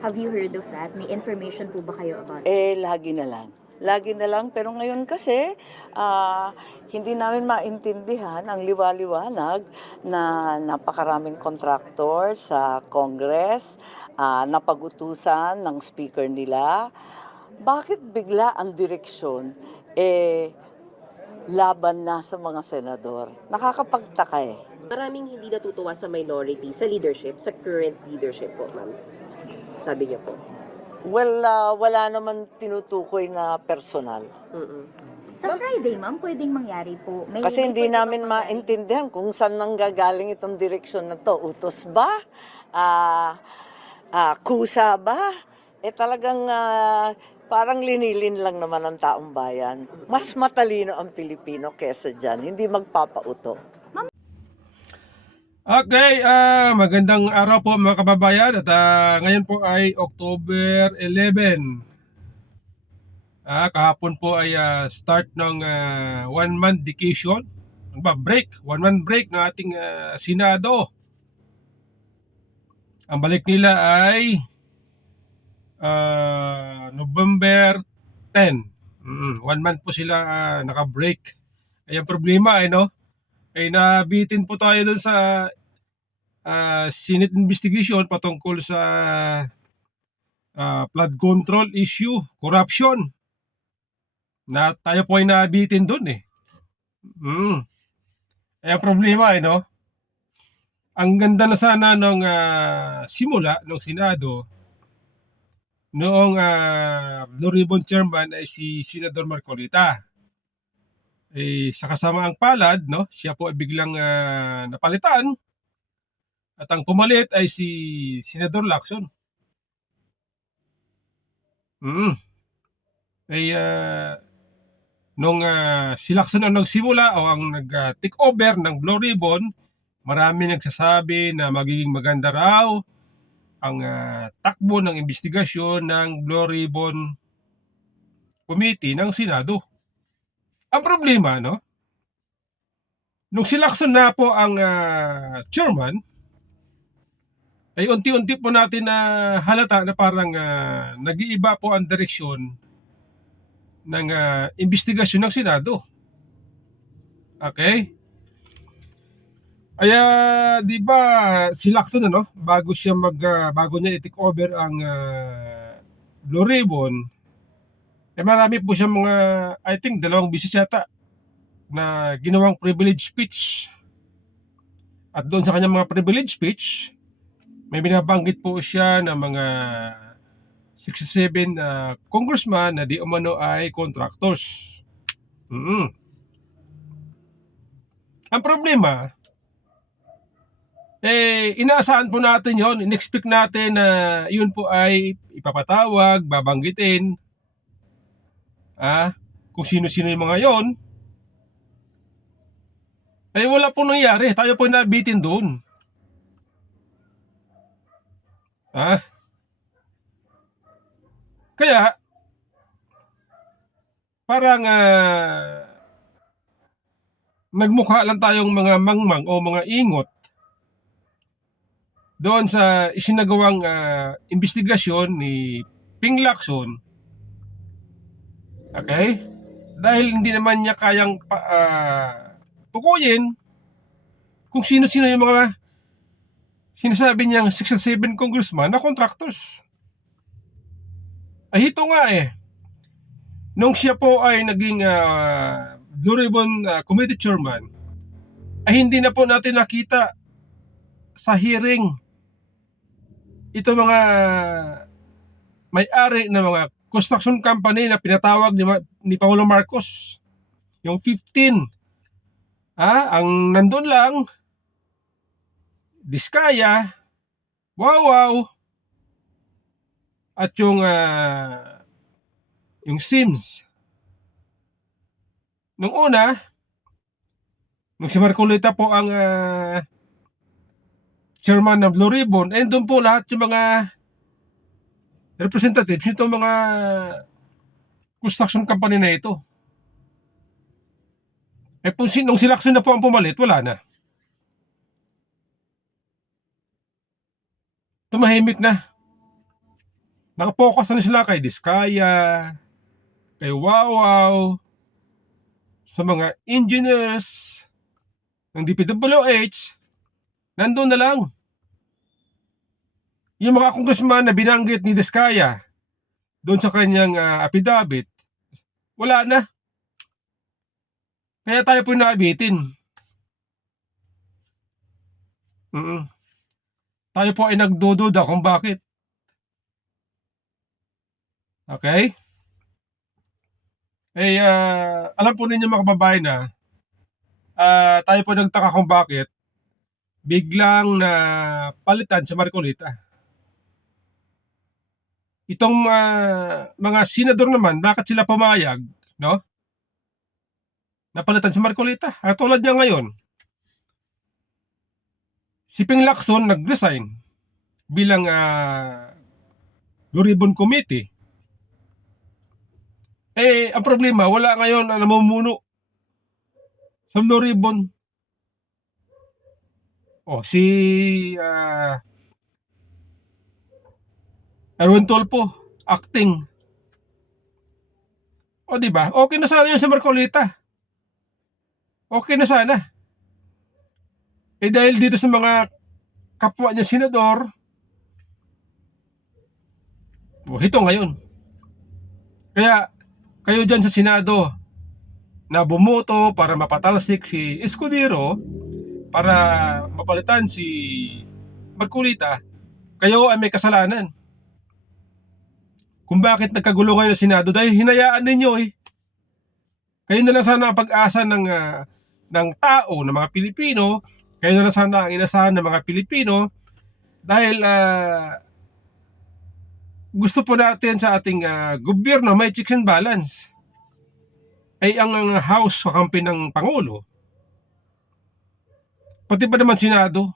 Have you heard of that? May information po ba kayo about it? Lagi na lang. Lagi na lang, pero ngayon kasi, hindi namin maintindihan ang liwa-liwanag na napakaraming kontraktor sa Congress, napag-utusan ng speaker nila. Bakit bigla ang direksyon, laban na sa mga senador? Nakakapagtaka eh. Maraming hindi natutuwa sa minority, sa leadership, sa current leadership po, ma'am. Sabi niyo po. Well, wala naman tinutukoy na personal. Sa Friday, ma'am, pwedeng mangyari po. Kasi hindi pwede namin bang mangyari? maintindihan kung saan nanggagaling itong direksyon na to. Utos ba? Kusa ba? Talagang parang linilin lang naman ang taong bayan. Mas matalino ang Pilipino kesa dyan. Hindi magpapauto. Okay, magandang araw po mga kababayan at ngayon po ay October 11. Kahapon po ay start ng 1-month vacation. Ano ba? Break. 1-month break ng ating Senado. Ang balik nila ay November 10. 1 month po sila naka-break. Ay ang problema ay nabitin po tayo dun sa Senate investigation patungkol sa flood control issue, corruption. Na tayo po ay nabitin dun eh. Ay ang problema ay ang ganda na sana nung simula ng Senado noong Blue Ribbon Chairman ay si Senador Marcolita. Sa kasamaang palad, siya po ay biglang napalitan at ang pumalit ay si Senador Lacson. Nung si Lacson ang nagsimula o ang nag-take over ng Blue Ribbon, marami nagsasabi na magiging maganda raw ang takbo ng investigasyon ng Blue Ribbon Committee ng Senado. Ang problema, nung si Lacson na po ang chairman, ay unti-unti po natin na halata na parang nag-iiba po ang direksyon ng investigasyon ng Senado. Okay? Kaya, di ba, si Lacson, bago niya i-take over ang Blue Ribbon, marami po siyang mga, I think, 2 beses yata na ginawang privilege speech. At doon sa kanyang mga privilege speech, may binabanggit po siya ng mga 67 congressman na di umano ay contractors. Ang problema, inaasahan po natin yon, in-expect natin na yun po ay ipapatawag, babanggitin, kung sino-sino yung mga yon. Wala pong nangyari, tayo po nabitin doon. Kaya, parang nagmukha lang tayong mga mangmang o mga ingot doon sa isinagawang investigasyon ni Ping Lacson. Okay? Dahil hindi naman niya kayang tukuyin kung sino-sino yung mga sinasabi niyang 67 congressman na contractors. Ito nga nung siya po ay naging Blue Ribbon Committee Chairman, hindi na po natin nakita sa hearing ito mga may-ari ng mga construction company na pinatawag ni Pangulo Marcos. Yung 15. Ang nandun lang, Diskaya, Wawaw, at yung Sims. Nung una, nung si Marcolita po ang chairman ng Blue Ribbon, doon po lahat yung mga representatives nito mga construction company na ito. Nung si Lacson na po ang pumalit, wala na. Tumahimik na. Nakapokus na sila kay Diskaya, kay Wawaw, sa mga engineers ng DPWH, nandun na lang. Yung mga congressman na binanggit ni Diskaya doon sa kanyang affidavit, wala na. Kaya tayo po naabitin. Tayo po ay nagdududa kung bakit. Okay? Alam po ninyo mga kababayan na tayo po nagtaka kung bakit biglang na palitan sa Marcolita. Itong mga senador naman, bakit sila pumayag, no? Napalitan sa Marcolita. At tulad niya ngayon, si Ping Lacson nag-resign bilang Blue Ribbon Committee. Ang problema, wala ngayon na namumuno sa Blue Ribbon. Si Erwin Tulfo, acting. Di ba? Okay na sana yan sa Marcolita. Okay na sana. Dahil dito sa mga kapwa niya senador, ito ngayon. Kaya, kayo dyan sa Senado na bumoto para mapatalsik si Escudero, para mapalitan si Marcolita, kayo ay may kasalanan. Kung bakit nagkagulo ngayon sa Senado, dahil hinayaan ninyo Kayo na lang sana ang pag-asa ng tao, ng mga Pilipino. Kayo na lang sana ang inasahan ng mga Pilipino. Dahil gusto po natin sa ating gobyerno may checks and balance. Ang House kakampi ng Pangulo, pati pa naman Senado,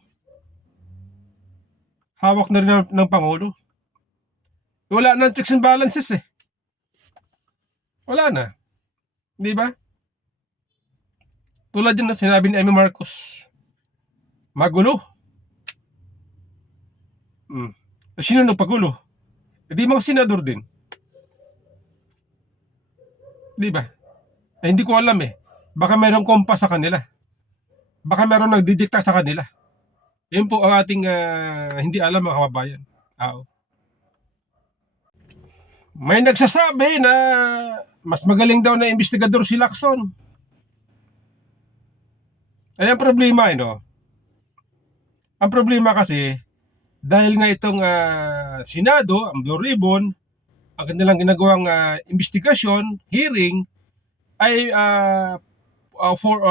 hawak na rin ng Pangulo. Wala na checks and balances Wala na. Di ba? Tulad yun na sinabi ni Amy Marcos, magulo. Sino nagpagulo? Di mga senador din. Di ba? Hindi ko alam Baka mayroong kompas sa kanila. Baka mayroong nagdidikta sa kanila. Yun po ang ating hindi alam mga kababayan. May nagsasabi na mas magaling daw na investigador si Lacson. Ang problema Ang problema kasi, dahil nga itong Senado, ang Blue Ribbon, ang kanilang ginagawang investigasyon, hearing, ay for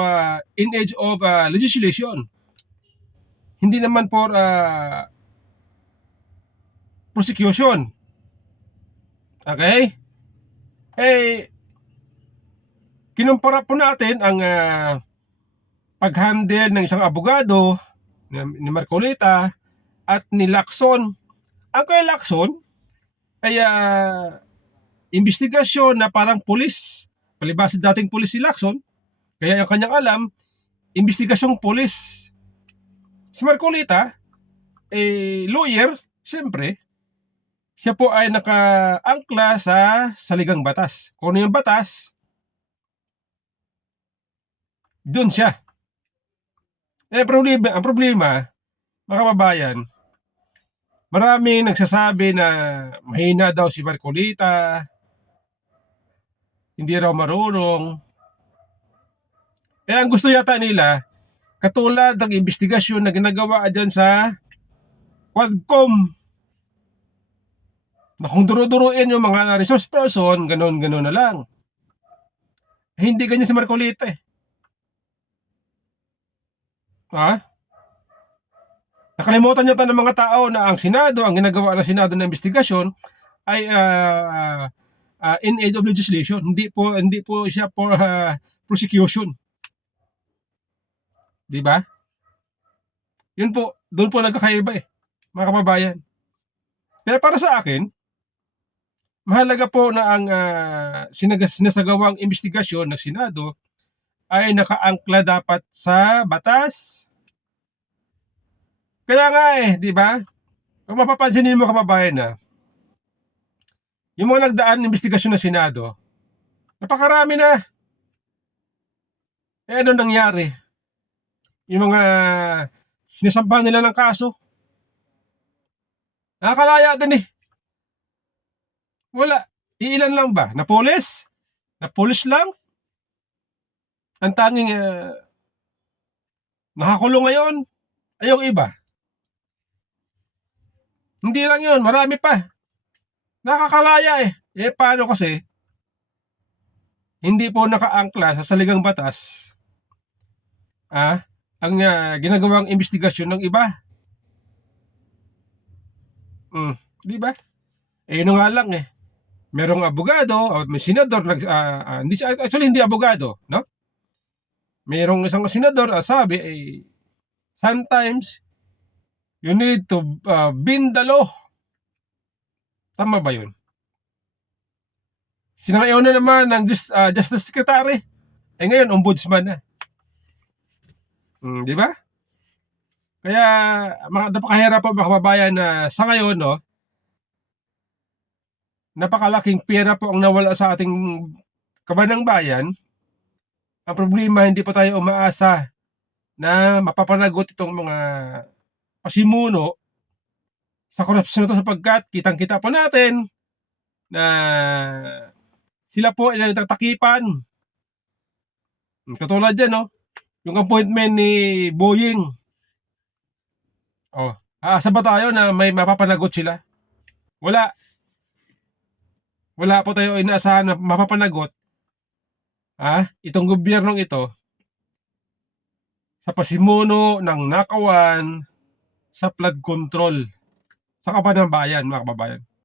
in age of legislation. Hindi naman for prosecution. Okay? Kinumpara po natin ang pag-handle ng isang abogado ni Marcolita at ni Lacson. Ang kay Lacson ay investigasyon na parang pulis. Palibasa dating pulis si Lacson, kaya ang kanyang alam, investigasyong pulis. Si Marcolita, lawyer, siyempre, siya po ay nakaangkla sa saligang batas. Kung ano yung batas, doon siya. Ang problema, mga kababayan, maraming nagsasabi na mahina daw si Marcolita, hindi raw marunong. Ang gusto yata nila, katulad ng investigasyon na ginagawa dyan sa Quadcom, na kung duro-duruin yung mga resource person, ganon-ganon na lang. Hindi ganyan si Marcolita Nakalimutan niyo ng mga tao na ang Senado, ang ginagawa ng Senado na investigasyon ay in aid of legislation. Hindi po siya for prosecution. Di ba? Yun po, doon po nagkakaiba mga kababayan. Kaya para sa akin, mahalaga po na ang sinasagawang investigasyon ng Senado ay nakaangkla dapat sa batas. Kaya nga di ba? Kung mapapansin niyo mga kababayan yung mga nagdaan investigasyon ng Senado, napakarami na. Eh ano nangyari? Yung mga sinasampahan nila ng kaso, nakakalaya din eh. Wala. Iilan lang ba? Napulis? Napulis lang? Ang tanging nakakulong ngayon ay yung iba. Hindi lang yun, marami pa. Nakakalaya eh. Eh paano kasi? Hindi po nakaangkla sa saligang batas ang ginagawang investigasyon ng iba. Di ba? Eh yun nga lang eh. Merong abogado o may senador hindi actually hindi abogado, no? Merong isang senador sabi sometimes you need to bend the law. Tama ba 'yun? Sinangayaw na naman ng Justice Secretary. Eh ngayon ombudsman na. Di ba? Kaya napakahirap po mga kababayan na sa ngayon, no? Napakalaking pera po ang nawala sa ating kabanang bayan. Ang problema, hindi pa tayo umaasa na mapapanagot itong mga pasimuno sa korupsyon ito sapagkat kitang-kita po natin na sila po ay nagtatakipan. Katulad yan, no? Yung appointment ni Boying. Aasa ba tayo na may mapapanagot sila? Wala. Wala po tayo inaasahan na mapapanagot itong gobyernong ito sa pasimuno ng nakawan sa flood control sa kabanang bayan, mga kababayan.